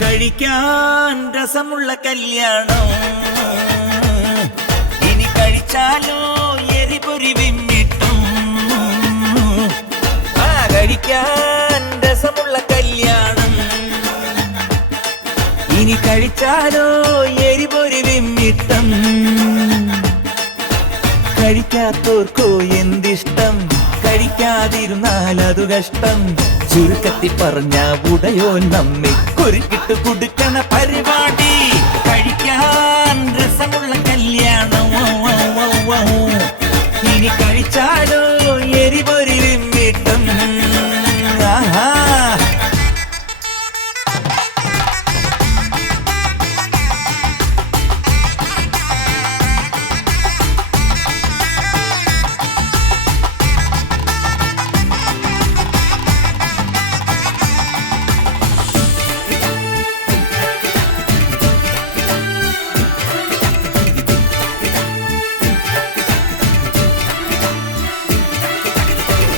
കഴിക്കാൻ രസമുള്ള കല്യാണം ഇനി കഴിച്ചാലോ എരിപൊരി വിമ്മിട്ടും കഴിക്കാൻ രസമുള്ള കല്യാണം ഇനി കഴിച്ചാലോ എരിപൊരി വിമ്മിട്ടം കഴിക്കാത്തോർക്കോ എന്തിഷ്ടം കഴിക്കാതിരുന്നാൽ അതു കഷ്ടം ചുരുക്കത്തി പറഞ്ഞ ഉടയോ നമ്മെ കുരുക്കിട്ട് കൊടുക്കണ പരിപാടി കഴിക്കാൻ രസമുള്ള കല്യാണം ഇനി കഴിച്ചാലോ എരിപൊരി വിമ്മിട്ടം ആഹാ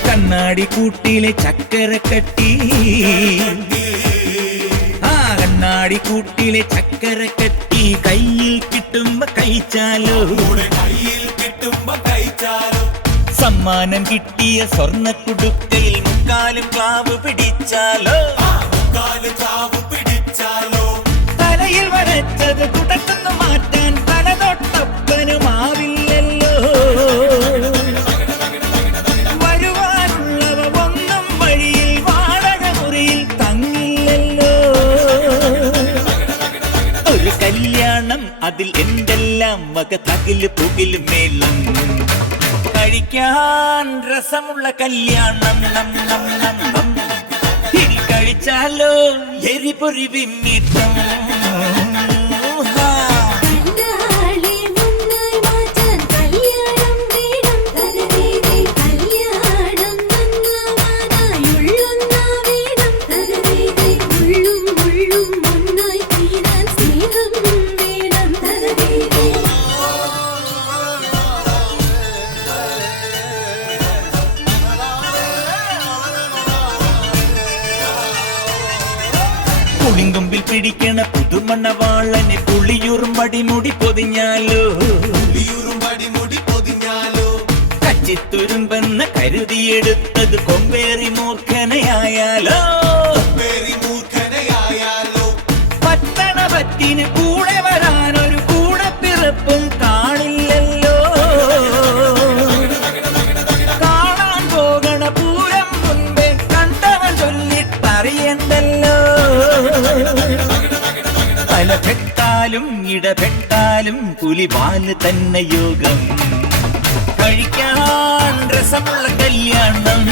കണ്ണാടിക്കൂട്ടിലെ ചക്കരക്കട്ടി കണ്ണാടിക്കൂട്ടിലെ ചക്കരക്കട്ടി കയ്യിൽ കിട്ടുമ്പോ കഴിച്ചാലോ സമ്മാനം കിട്ടിയ സ്വർണ്ണക്കുടുക്കയിൽ മുക്കാലും ക്ലാവ് പിടിച്ചാലോ തലയിൽ വരച്ചത് തുടക്കുന്നു മാറ്റാൻ തല തൊട്ടപ്പനുമാവില്ലല്ലോ കല്യാണം അതിൽ എന്തെല്ലാം വക തകില് പുകില് മേളം കഴിക്കാൻ രസമുള്ള കല്യാണം ഇനി കഴിച്ചാലോ എരിപൊരി വിമ്മിട്ടം പുളിങ്കൊമ്പിൽ പിടിക്കണ പുതുമണവാളനെ പുളിയൂറുംപടി മുടി പൊതിഞ്ഞാലോ കച്ചിത്തുരുമ്പെന്ന് കരുതിയെടുത്തത് കൊമ്പേറി മൂർഖനയായാലോ പത്തണ പത്തിന് കൂടെ വരാനൊരു കൂടെ പിറപ്പും കാണില്ലല്ലോ കാണാൻ പോകണ പൂരം മുൻപേ കണ്ടവൻ ചൊല്ലിട്ടറിയണ്ടല്ലോ തലപെട്ടാലും ഇടപെട്ടാലും പുലിവാല് തന്നെ യോഗം കഴിക്കാൻ രസമുള്ള കല്യാണം